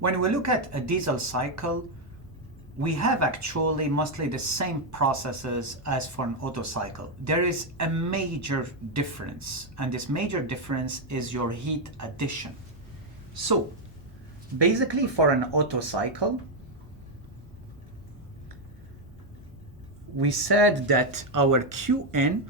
When we look at a diesel cycle, we have actually mostly the same processes as for an Otto cycle. There is a major difference, and this major difference is your heat addition. So basically for an Otto cycle, we said that our Qn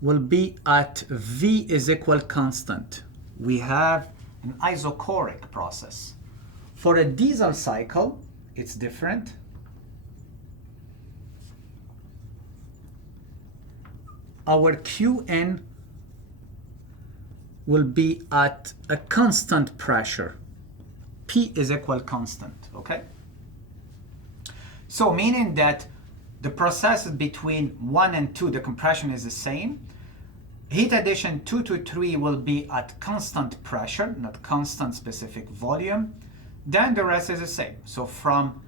will be at V is equal constant. We have an isochoric process. For a diesel cycle, it's different. Our Qn will be at a constant pressure. P is equal constant, okay? So meaning that the process between 1 and 2, the compression is the same. Heat addition 2 to 3 will be at constant pressure, not constant specific volume. Then the rest is the same. So from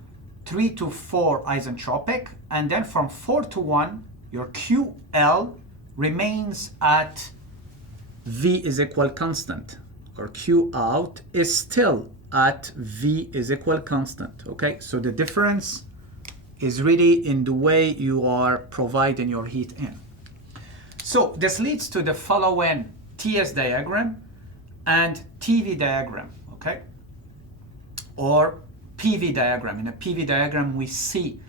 3 to 4 isentropic, and then from 4 to 1, your QL remains at V is equal constant, or Q out is still at V is equal constant, okay? So the difference is really in the way you are providing your heat in. So this leads to the following TS diagram and TV diagram, okay? Or PV diagram. In a PV diagram, we see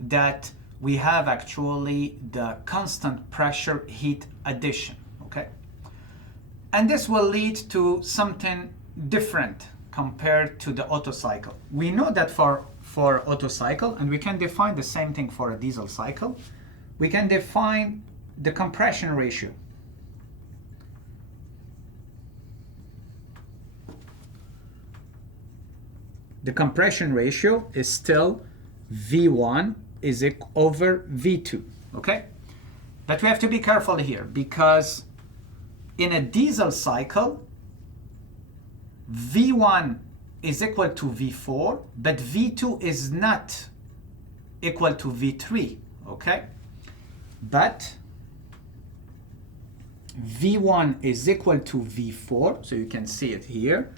that we have actually the constant pressure heat addition, okay? And this will lead to something different compared to the Otto cycle. We know that for Otto cycle, and we can define the same thing for a diesel cycle, we can define the compression ratio. The compression ratio is still V1 is over V2, okay? But we have to be careful here, because in a diesel cycle, V1 is equal to V4, but V2 is not equal to V3, okay? But V1 is equal to V4, so you can see it here,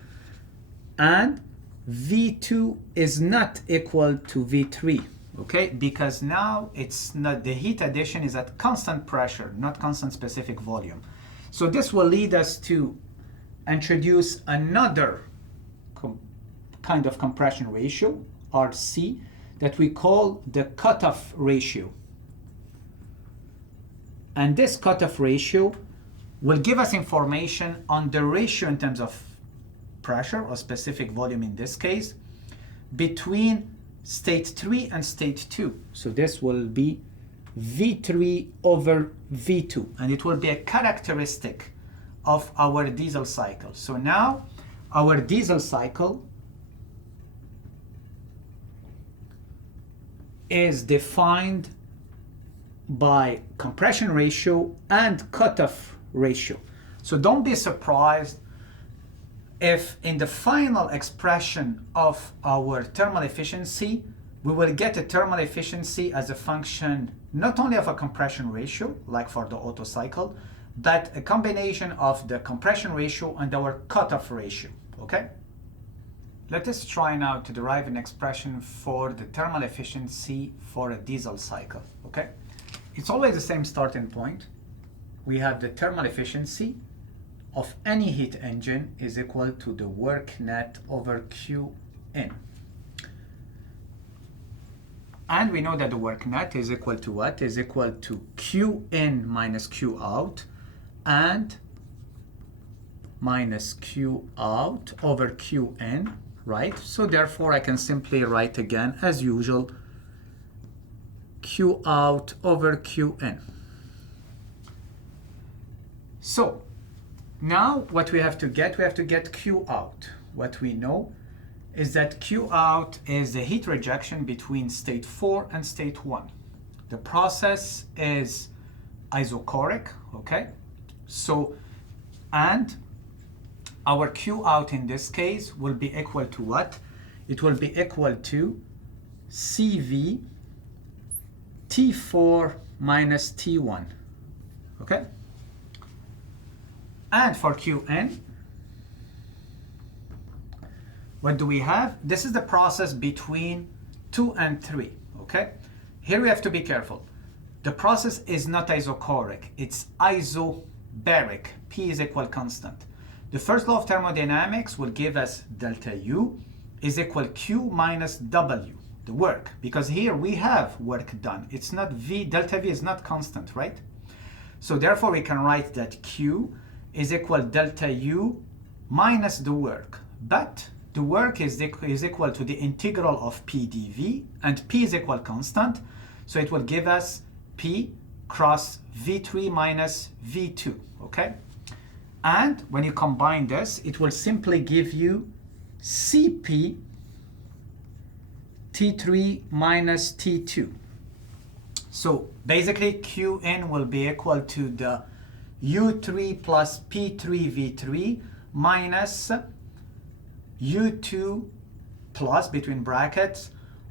and V2 is not equal to V3, okay? Because now it's not, the heat addition is at constant pressure, not constant specific volume. So this will lead us to introduce another kind of compression ratio, RC, that we call the cutoff ratio. And this cutoff ratio will give us information on the ratio in terms of pressure, or specific volume in this case, between state 3 and state 2. So this will be V3 over V2, and it will be a characteristic of our diesel cycle. So now our diesel cycle is defined by compression ratio and cutoff ratio. So don't be surprised if in the final expression of our thermal efficiency, we will get a thermal efficiency as a function not only of a compression ratio, like for the Otto cycle, but a combination of the compression ratio and our cutoff ratio, okay? Let us try now to derive an expression for the thermal efficiency for a diesel cycle, okay? It's always the same starting point. We have the thermal efficiency of any heat engine is equal to the work net over Qn. And we know that the work net is equal to what? Is equal to Qn minus Q out and minus Q out over Qn, right? So therefore I can simply write again as usual Q out over Qn. So now what we have to get Q out. What we know is that Q out is the heat rejection between state 4 and state 1. The process is isochoric, okay? So, and our Q out in this case will be equal to what? It will be equal to CV T4 minus T1, okay? And for Qn, what do we have? This is the process between 2 and 3, okay? Here we have to be careful. The process is not isochoric, it's isobaric. P is equal constant. The first law of thermodynamics will give us delta U is equal Q minus W, the work, because here we have work done. It's not V, delta V is not constant, right? So therefore we can write that Q is equal delta U minus the work, but the work is equal to the integral of P dV, and P is equal constant, so it will give us P cross V3 minus V2, okay? And when you combine this, it will simply give you Cp T3 minus T2. So basically Qn will be equal to the U3 plus P3 V3 minus U2 plus, between brackets,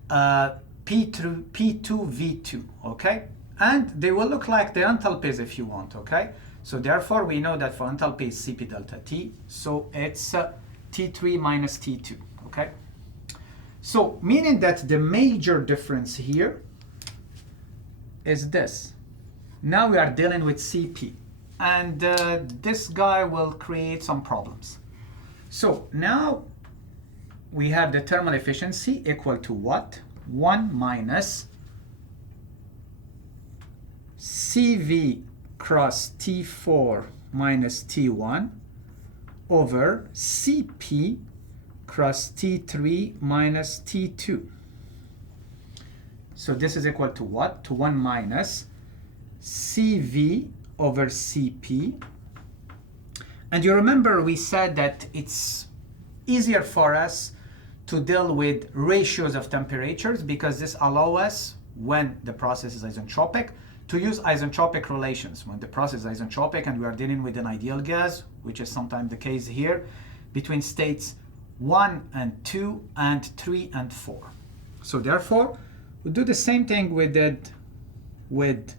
P2 V2, okay? And they will look like the enthalpies if you want, okay? So therefore we know that for enthalpy is Cp delta T, so it's T3 minus T2, okay? So meaning that the major difference here is this. Now we are dealing with Cp, and this guy will create some problems. So now we have the thermal efficiency equal to what? 1 minus Cv cross T4 minus T1 over Cp cross T3 minus T2. So this is equal to what? To 1 minus Cv over Cp. And you remember we said that it's easier for us to deal with ratios of temperatures because this allows us, when the process is isentropic, to use isentropic relations. When the process is isentropic and we are dealing with an ideal gas, which is sometimes the case here, between states 1 and 2 and 3 and 4. So therefore, we do the same thing we did with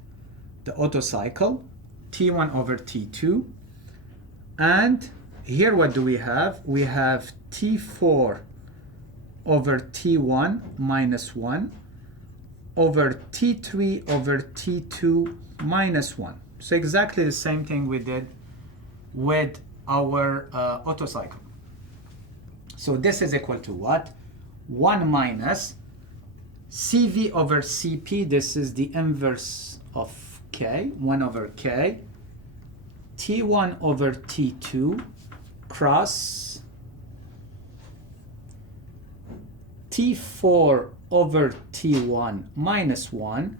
the Otto cycle, T1 over T2. And here what do we have? We have T4 over T1 minus 1 over T3 over T2 minus 1. So exactly the same thing we did with our Otto cycle. So this is equal to what? 1 minus Cv over Cp, this is the inverse of K, 1 over K, T1 over T2 cross T4 over T1 minus 1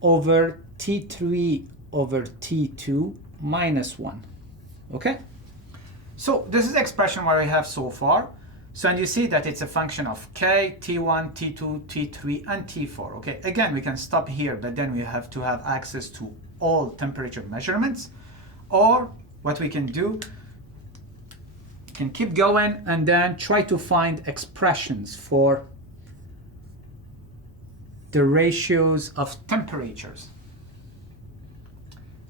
over T3 over T2 minus 1. Okay? So this is the expression what I have so far. So, and you see that it's a function of K, T1, T2, T3, and T4. Okay, again, we can stop here, but then we have to have access to all temperature measurements. Or what we can do, can keep going and then try to find expressions for the ratios of temperatures.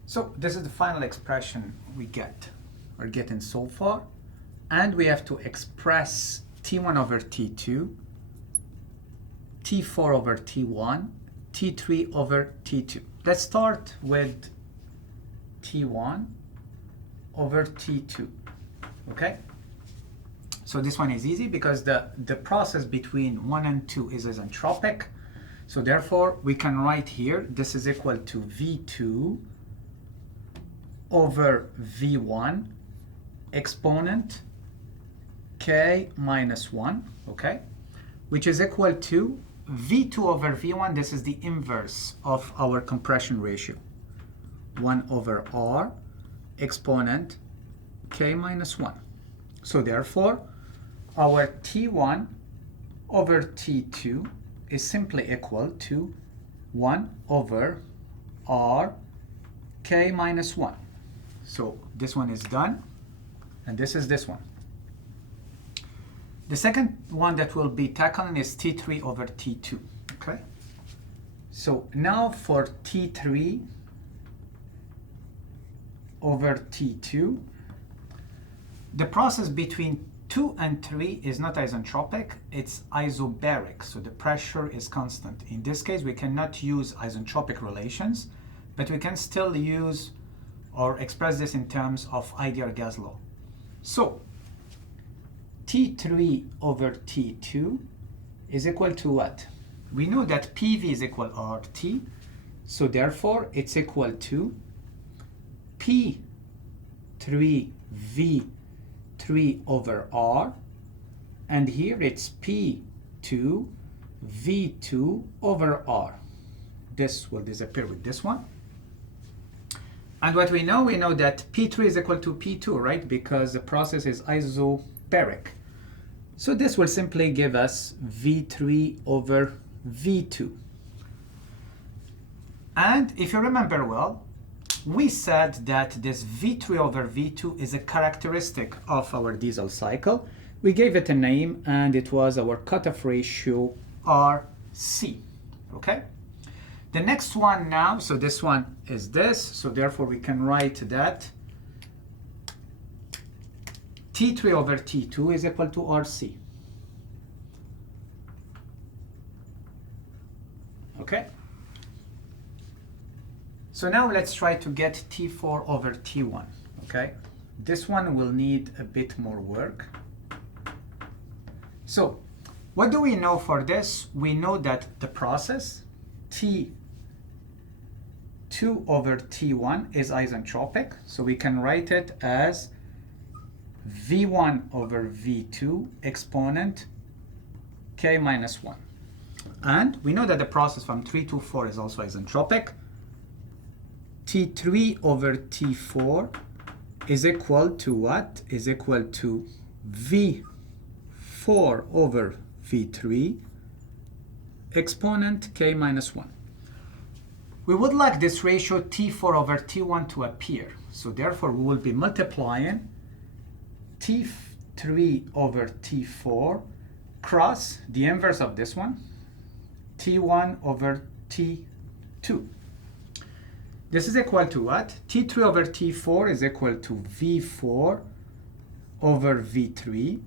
So this is the final expression we are getting so far. And we have to express T1 over T2, T4 over T1, T3 over T2. Let's start with T1 over T2, okay? So this one is easy because the process between 1 and 2 is isentropic. So therefore, we can write here, this is equal to V2 over V1 exponent K minus 1, okay? Which is equal to V2 over V1, this is the inverse of our compression ratio. 1 over R exponent K minus 1. So therefore, our T1 over T2 is simply equal to 1 over R K minus 1. So this one is done, and this is this one. The second one that we'll be tackling is T3 over T2, okay? So now for T3 over T2, the process between 2 and 3 is not isentropic, it's isobaric, so the pressure is constant. In this case, we cannot use isentropic relations, but we can still use or express this in terms of ideal gas law. So, T3 over T2 is equal to what? We know that PV is equal to RT, so therefore it's equal to P3V3 over R, and here it's P2V2 over R. This will disappear with this one. And what we know that P3 is equal to P2, right? Because the process is isobaric. So this will simply give us V3 over V2. And if you remember well, we said that this V3 over V2 is a characteristic of our diesel cycle. We gave it a name, and it was our cutoff ratio RC, okay? The next one now, so this one is this, so therefore we can write that T3 over T2 is equal to RC. Okay? So now let's try to get T4 over T1, okay? This one will need a bit more work. So, what do we know for this? We know that the process T2 over T1 is isentropic, so we can write it as V1 over V2 exponent K minus 1. And we know that the process from 3 to 4 is also isentropic. T3 over T4 is equal to what? Is equal to V4 over V3 exponent K minus 1. We would like this ratio T4 over T1 to appear. So therefore, we will be multiplying T3 over T4 cross the inverse of this one, T1 over T2. This is equal to what? T3 over T4 is equal to V4 over V3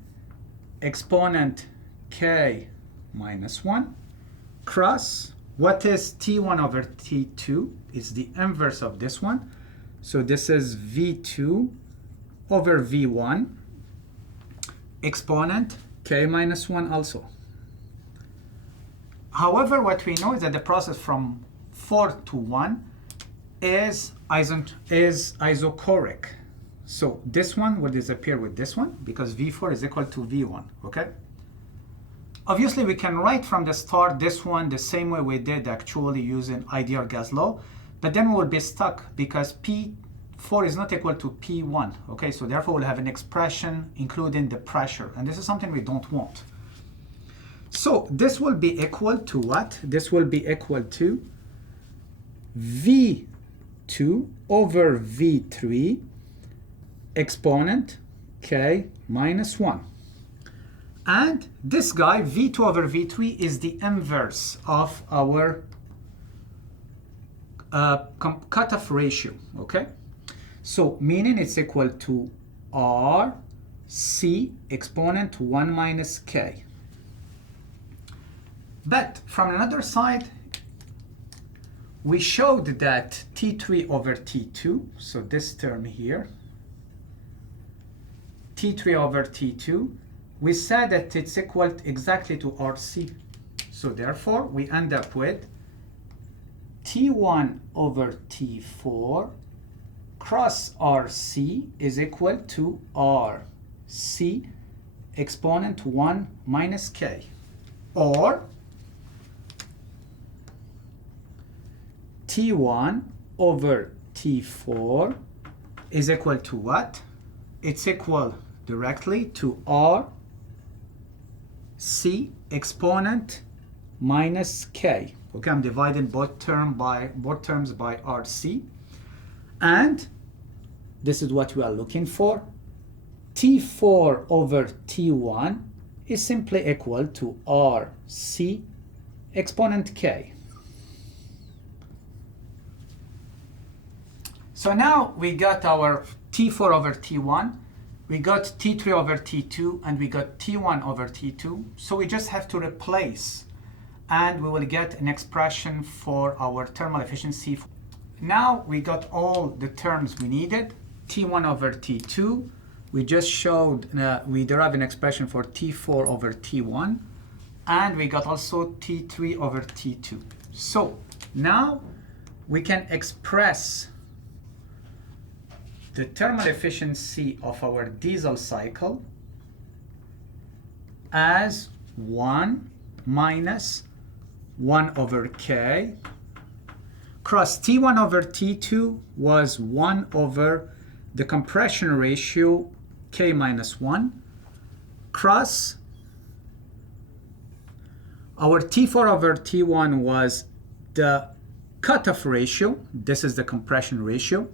exponent K minus 1 cross what is T1 over T2 is the inverse of this one. So this is V2 over V1 exponent K minus 1 also. However, what we know is that the process from 4 to 1 is isochoric. So this one will disappear with this one because V4 is equal to V1, okay? Obviously, we can write from the start this one the same way we did actually using ideal gas law, but then we will be stuck because P4 is not equal to P1, okay? So therefore, we'll have an expression including the pressure, and this is something we don't want. So this will be equal to what? This will be equal to V2 over V3 exponent K minus 1. And this guy, V2 over V3, is the inverse of our cutoff ratio, okay? So meaning it's equal to RC exponent 1 minus K. But from another side, we showed that T3 over T2, so this term here, T3 over T2, we said that it's equal exactly to RC. So therefore, we end up with T1 over T4 cross RC is equal to RC exponent 1 minus K. Or T1 over T4 is equal to what? It's equal directly to RC exponent minus K. Okay, I'm dividing both terms by RC. And this is what we are looking for. T4 over T1 is simply equal to RC exponent K. So now we got our T4 over T1. we got T3 over T2 and we got T1 over T2. So we just have to replace and we will get an expression for our thermal efficiency. Now we got all the terms we needed. T1 over T2. We just showed we derived an expression for T4 over T1. And we got also T3 over T2. So now we can express the thermal efficiency of our diesel cycle as 1 minus 1 over K cross T1 over T2 was 1 over the compression ratio K minus 1 cross our T4 over T1 was the cutoff ratio, this is the compression ratio,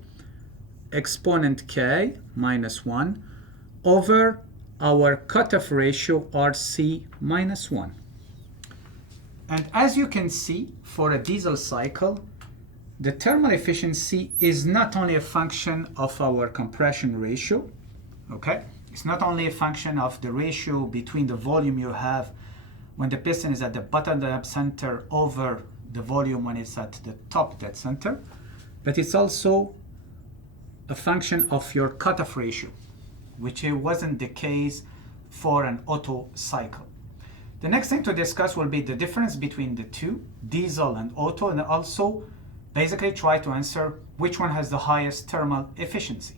exponent K minus 1 over our cutoff ratio RC minus 1. And as you can see, for a diesel cycle, the thermal efficiency is not only a function of our compression ratio, okay? It's not only a function of the ratio between the volume you have when the piston is at the bottom dead center over the volume when it's at the top dead center, but it's also a function of your cutoff ratio, which wasn't the case for an Otto cycle. The next thing to discuss will be the difference between the two, diesel and Otto, and also basically try to answer which one has the highest thermal efficiency.